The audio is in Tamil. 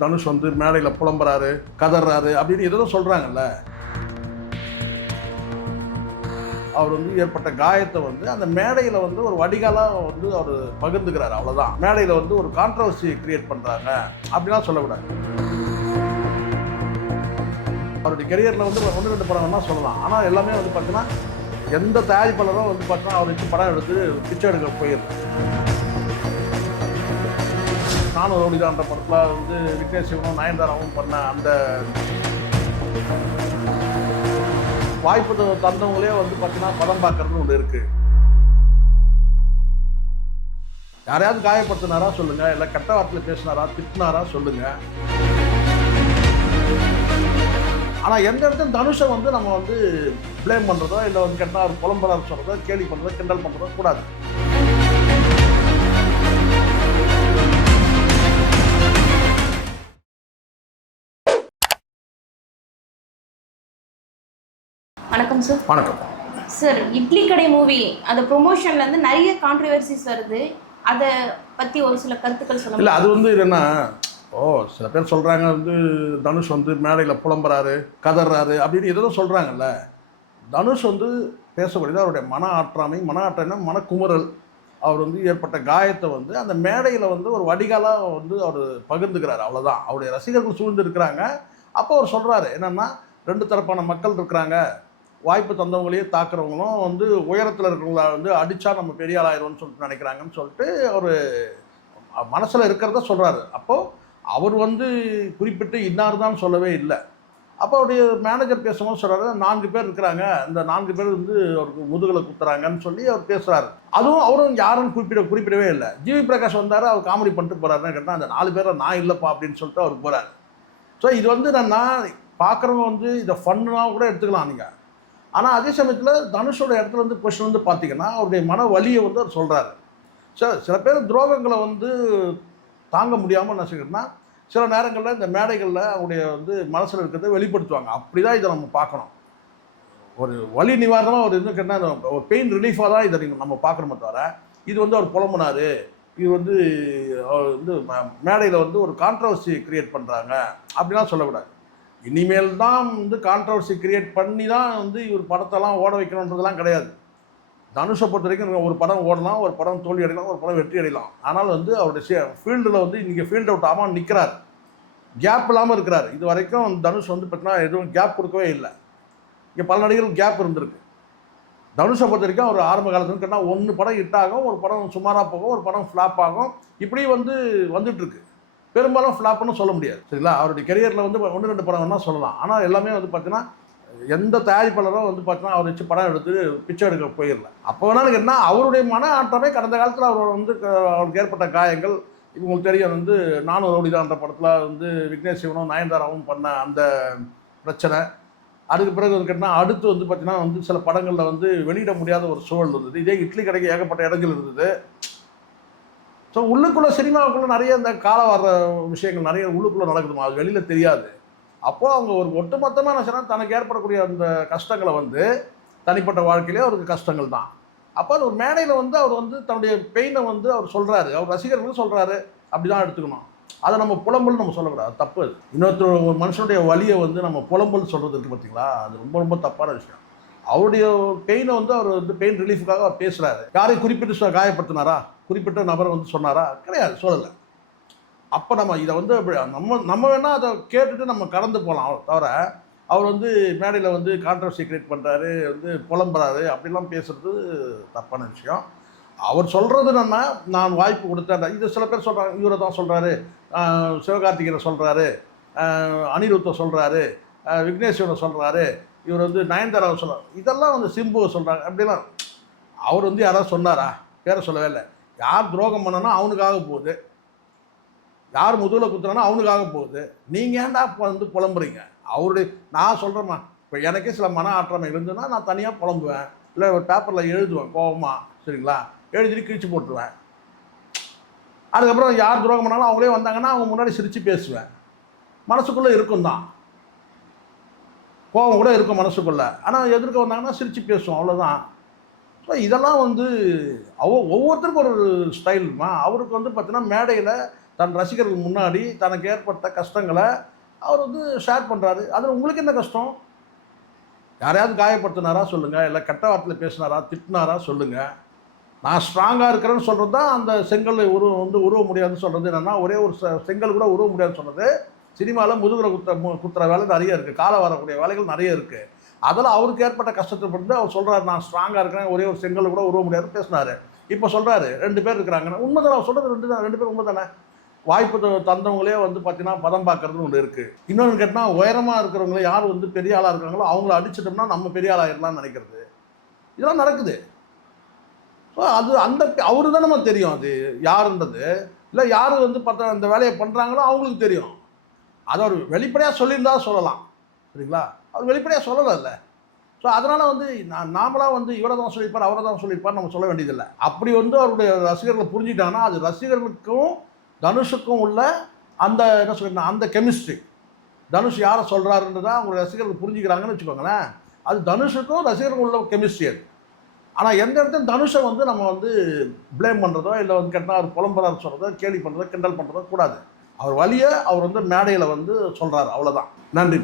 தனுஷ் வந்து மேடையில் புலம்புறாரு கதறாரு அப்படின்னு ஏதோ சொல்கிறாங்கல்ல அவர் வந்து ஏற்பட்ட காயத்தை வந்து அந்த மேடையில் வந்து ஒரு வடிகாலாக வந்து அவர் பகிர்ந்துக்கிறார் அவ்வளோதான் மேடையில் வந்து ஒரு கான்ட்ரவர்சி கிரியேட் பண்ணுறாங்க அப்படிலாம் சொல்லக்கூடாது. அவருடைய கெரியரில் வந்து ஒன்று ரெண்டு படம் வேணால் சொல்லலாம். ஆனால் எல்லாமே வந்து பார்த்தீங்கன்னா எந்த தயாரிப்பாளரும் வந்து பார்த்தீங்கன்னா அவர் வச்சு படம் எடுத்து பிச்சை எடுக்க போயிருக்கு நானும் ரவுடிதான்ற படத்தில் வந்து விக்னேஷ் சிவனும் நயன்தாராவும் பண்ண அந்த வாய்ப்பு தந்தவங்களே வந்து பார்த்தீங்கன்னா படம் பார்க்கறது ஒன்று இருக்கு. யாரையாவது காயப்படுத்தினாரா சொல்லுங்க இல்லை கெட்ட வார்த்தையில் பேசினாரா திட்டினாரா சொல்லுங்க. ஆனால் எந்த இடத்துல தனுஷை வந்து நம்ம வந்து பிளேம் பண்ணுறதோ இல்லை வந்து கெட்ட ஒரு புலம்புறாரு சொல்கிறதோ கேலி பண்ணுறதோ கிண்டல் பண்ணுறதோ கூடாது. வணக்கம் சார் வணக்கம். சார் இட்லி கடை மூவி அந்த ப்ரொமோஷன்ல இருந்து நிறைய கான்ட்ரவர்சிஸ் வருது. அதை பத்தி ஒரு சில கருத்துக்கள் சொல்ல இல்லை? அது வந்து என்னன்னா ஓ சில பேர் சொல்கிறாங்க வந்து தனுஷ் வந்து மேடையில் புலம்புறாரு கதறாரு அப்படின்னு ஏதோ சொல்கிறாங்கல்ல தனுஷ் வந்து பேசக்கூடியது அவருடைய மன ஆற்றாமை மன ஆற்றம்னா மனக்குமுறல். அவர் வந்து ஏற்பட்ட காயத்தை வந்து அந்த மேடையில் வந்து ஒரு வடிகாலாக வந்து அவர் பகிர்ந்துக்கிறாரு. அவ்வளோதான் அவருடைய ரசிகர்கள் சூழ்ந்து இருக்கிறாங்க. அப்போ அவர் சொல்கிறாரு என்னென்னா ரெண்டு தரப்பான மக்கள் இருக்கிறாங்க. வாய்ப்பு தந்தவங்களையே தாக்குறவங்களும் வந்து உயரத்தில் இருக்கிறவங்கள வந்து அடித்தா நம்ம பெரிய ஆளாயிரும்னு சொல்லிட்டு நினைக்கிறாங்கன்னு சொல்லிட்டு அவர் மனசில் இருக்கிறத சொல்கிறாரு அப்போது அவர் வந்து குறிப்பிட்டு இன்னார் தான் சொல்லவே இல்லை. அப்போ அவருடைய மேனேஜர் பேசும்போது சொல்கிறாரு நான்கு பேர் இருக்கிறாங்க. இந்த நான்கு பேர் வந்து அவருக்கு முதுகலை குத்துறாங்கன்னு சொல்லி அவர் பேசுகிறாரு அதுவும் அவரும் யாரும் குறிப்பிட குறிப்பிடவே இல்லை. ஜிவி பிரகாஷ் வந்தார் அவர் காமெடி பண்ணிட்டு போகிறாருன்னு கேட்டால் அந்த நாலு பேரை நான் இல்லைப்பா அப்படின்னு சொல்லிட்டு அவர் போகிறார் ஸோ இது வந்து நான் பார்க்குறவங்க வந்து இதை ஃபன்னா கூட எடுத்துக்கலாம் நீங்கள் ஆனால் அதே சமயத்தில் தனுஷோட இடத்துல வந்து கொஷின் வந்து பார்த்தீங்கன்னா அவருடைய மன வலியை வந்து அவர் சொல்கிறாரு சார் சில பேர் துரோகங்களை வந்து தாங்க முடியாமல் என்ன செய்யணும்னா சில நேரங்களில் இந்த மேடைகளில் அவருடைய வந்து மனசில் இருக்கிறத வெளிப்படுத்துவாங்க. அப்படி தான் இதை நம்ம பார்க்கணும். ஒரு வலி நிவாரணமாக ஒரு இது கேட்டால் ஒரு பெயின் ரிலீஃபாக தான் இதை நீங்கள் நம்ம பார்க்கணுமே தவிர இது வந்து அவர் புலம்புனார். இது வந்து அவர் வந்து மேடையில் வந்து ஒரு கான்ட்ரவர்சி க்ரியேட் பண்ணுறாங்க அப்படிலாம் சொல்லக்கூடாது. இனிமேல் தான் வந்து கான்ட்ரவர்சி கிரியேட் பண்ணி தான் வந்து இவர் படத்தெல்லாம் ஓட வைக்கணுன்றதெல்லாம் கிடையாது. தனுஷை பொறுத்த வரைக்கும் ஒரு படம் ஓடலாம் ஒரு படம் தோல்வி அடையலாம் ஒரு படம் வெற்றி அடையலாம். ஆனால் வந்து அவருடைய ஃபீல்டில் வந்து இன்றைக்கி ஃபீல்ட் அவுட் ஆமாம் நிற்கிறார் கேப் இல்லாமல் இருக்கிறார். இது வரைக்கும் தனுஷ் வந்து பார்த்தீங்கன்னா எதுவும் கேப் கொடுக்கவே இல்லை. இங்கே பல நடிகர்கள் கேப் இருந்திருக்கு. தனுஷை பொறுத்த வரைக்கும் அவர் ஆரம்ப காலத்துலன்னு கேட்டால் ஒன்று படம் ஹிட் ஆகும் ஒரு படம் சுமாராக போகும் ஒரு படம் ஃப்ளாப் ஆகும். இப்படி வந்து வந்துட்டுருக்கு பெரும்பாலும் ஃப்ளாப்னு சொல்ல முடியாது. சரிங்களா? அவருடைய கெரியரில் வந்து ஒன்று ரெண்டு படம் வேணால் சொல்லலாம். ஆனால் எல்லாமே வந்து பார்த்தீங்கன்னா எந்த தயாரிப்பாளரும் வந்து பார்த்தீங்கன்னா அவர் வச்சு படம் எடுத்து பிச்சை எடுக்க போயிடல அப்போ வேணாலும் என்ன அவருடைய மன ஆட்டமே கடந்த காலத்தில் அவர் வந்து அவருக்கு ஏற்பட்ட காயங்கள் இவங்களுக்கு தெரியும். வந்து நானும் ரவுடிதான்ற படத்தில் வந்து விக்னேஷ் சிவனும் நயன்தாராவும் பண்ண அந்த பிரச்சனை. அதுக்கு பிறகு வந்து கேட்டால் அடுத்து வந்து பார்த்தீங்கன்னா வந்து சில படங்களில் வந்து வெளியிட முடியாத ஒரு சூழல் இருந்தது. இதே இட்லி கடைக்கு ஏகப்பட்ட இடங்கள் இருந்தது. ஸோ உள்ளுக்குள்ளே சினிமாவுக்குள்ளே நிறைய இந்த கால வர்ற விஷயங்கள் நிறைய உள்ளுக்குள்ளே நடக்குதுமா? அது வெளியில் தெரியாது. அப்போது அவங்க ஒரு ஒட்டுமொத்தமாக என்ன சொன்னால் தனக்கு ஏற்படக்கூடிய அந்த கஷ்டங்களை வந்து தனிப்பட்ட வாழ்க்கையிலே அவருக்கு கஷ்டங்கள் தான். அப்போ அது ஒரு மேடையில் வந்து அவர் வந்து தன்னுடைய பெயினை வந்து அவர் சொல்கிறாரு அவர் ரசிகர்களும் சொல்கிறாரு அப்படி தான் எடுத்துக்கணும். அதை நம்ம புலம்பல் நம்ம சொல்லக்கூடாது. தப்பு. இன்னொருத்தர் ஒரு மனுஷனுடைய வலியை வந்து நம்ம புலம்பல் சொல்கிறது இருக்குது பார்த்தீங்களா அது ரொம்ப ரொம்ப தப்பான விஷயம். அவருடைய பெயினை வந்து அவர் வந்து பெயின் ரிலீஃபுக்காக அவர் பேசுகிறாரு யாரையும் குறிப்பிட்டு சொ- காயப்படுத்தினாரா? குறிப்பிட்ட நபர் வந்து சொன்னாரா? கிடையாது சொல்லலை. அப்போ நம்ம இதை வந்து அப்படி நம்ம நம்ம வேணால் அதை கேட்டுட்டு நம்ம கடந்து போகலாம் தவிர அவர் வந்து மேடையில் வந்து கான்ட்ரவர்சி கிரியேட் பண்ணுறாரு வந்து புலம்புறாரு அப்படிலாம் பேசுகிறது தப்பான விஷயம். அவர் சொல்கிறது நம்ம நான் வாய்ப்பு கொடுத்தேன். இது சில பேர் சொல்கிறாங்க இவரை தான் சொல்கிறாரு சிவகார்த்திகேயனை சொல்கிறாரு அனிருத்தை சொல்கிறாரு விக்னேஸ்வரனை சொல்கிறாரு இவர் வந்து நயன்தாராவை சொல்கிறார் இதெல்லாம் வந்து சிம்புவை சொல்கிறாங்க அப்படிலாம் அவர் வந்து யாராவது சொன்னாரா? பேரை சொல்லவே இல்லை. யார் துரோகம் பண்ணனா அவனுக்காக போகுது. யார் முதுகில் குத்துறானோ அவனுக்காக போகுது. நீங்கள் ஏன்டா இப்போ வந்து புலம்புறீங்க? அவருடைய நான் சொல்கிறேம்மா இப்போ எனக்கே சில மன ஆற்றமை இருந்ததுன்னா நான் தனியாக புலம்புவேன். இல்லை ஒரு பேப்பரில் எழுதுவேன் கோபமாக சரிங்களா? எழுதிட்டு கிழிச்சு போட்டுருவேன். அதுக்கப்புறம் யார் துரோகம் பண்ணாலும் அவங்களே வந்தாங்கன்னா அவங்க முன்னாடி சிரித்து பேசுவேன். மனசுக்குள்ளே இருக்கும் தான் கோவம் கூட இருக்கும் மனசுக்குள்ளே. ஆனால் எதிர்க்க வந்தாங்கன்னா சிரித்து பேசுவோம். அவ்வளோதான் ஸோ இதெல்லாம் வந்து அவ ஒவ்வொருத்தருக்கும் ஒரு ஸ்டைல்மா அவருக்கு வந்து பார்த்தீங்கன்னா மேடையில் தன் ரசிகர்கள் முன்னாடி தனக்கு ஏற்பட்ட கஷ்டங்களை அவர் வந்து ஷேர் பண்ணுறாரு அதில் உங்களுக்கு என்ன கஷ்டம்? யாரையாவது காயப்படுத்தினாரா சொல்லுங்கள் இல்லை கெட்ட வார்த்தையில் பேசினாரா திட்டினாரா சொல்லுங்கள் நான் ஸ்ட்ராங்காக இருக்கிறேன்னு சொல்கிறது தான் அந்த செங்கல் உருவ வந்து உருவ முடியாதுன்னு சொல்கிறது என்னென்னா ஒரே ஒரு செங்கல் கூட உருவ முடியாதுன்னு சொன்னது சினிமாவில் முதுகுற குத்துற மு- குத்துற வேலை நிறைய இருக்குது காலை வரக்கூடிய வேலைகள் நிறைய இருக்குது அதில் அவருக்கு ஏற்பட்ட கஷ்டத்தை பற்றி அவர் சொல்கிறார் நான் ஸ்ட்ராங்காக இருக்கிறேன். ஒரே ஒரு செங்கல் கூட உருவ முடியாது பேசினார். இப்போ சொல்கிறாரு ரெண்டு பேர் இருக்கிறாங்கன்னு. உண்மை அவர் சொல்கிறது ரெண்டு தான் ரெண்டு பேர் உண்மை தானே வாய்ப்பு தந்தவங்களே வந்து பார்த்தீங்கன்னா பதம் பார்க்கறதுன்னு ஒன்று இருக்குது இன்னொன்று கேட்டால் உயரமாக இருக்கிறவங்கள யார் வந்து பெரிய ஆளாக இருக்காங்களோ அவங்கள அடிச்சிட்டோம்னா நம்ம பெரிய ஆளாயிடலாம்னு நினைக்கிறது. இதெல்லாம் நடக்குது. ஸோ அது அந்த அவரு தான் நம்ம தெரியும். அது யாருன்றது. இல்லை யார் வந்து பார்த்தா அந்த வேலையை பண்ணுறாங்களோ அவங்களுக்கு தெரியும். அதை அவர் வெளிப்படையாக சொல்லியிருந்தா சொல்லலாம். சரிங்களா? அவர் வெளிப்படையாக சொல்லலைல்ல. ஸோ அதனால் வந்து நான் நாமளாக வந்து இவரை தான் சொல்லியிருப்பார் அவரை தான் சொல்லியிருப்பார் நம்ம சொல்ல வேண்டியதில்லை. அப்படி வந்து அவருடைய ரசிகர்களை புரிஞ்சுட்டாங்கன்னா அது ரசிகர்களுக்கும் தனுஷுக்கும் உள்ள அந்த என்ன சொல்றது அந்த கெமிஸ்ட்ரி தனுஷ் யாரை சொல்கிறாருன்றதை அவங்க ரசிகர்கள் புரிஞ்சுக்கிறாங்கன்னு வச்சுக்கோங்களேன். அது தனுஷுக்கும் ரசிகர்களுக்கும் உள்ள கெமிஸ்ட்ரி அது. ஆனால் எந்த இடத்துல தனுஷை வந்து நம்ம வந்து ப்ளேம் பண்ணுறதோ இல்லை வந்து கேட்டால் அவர் புலம்புறாரு சொல்கிறதோ கேலி பண்ணுறதோ கிண்டல் பண்ணுறதோ கூடாது. அவர் வழியை அவர் வந்து மேடையில் வந்து சொல்கிறாரு அவ்வளோதான் நன்றி.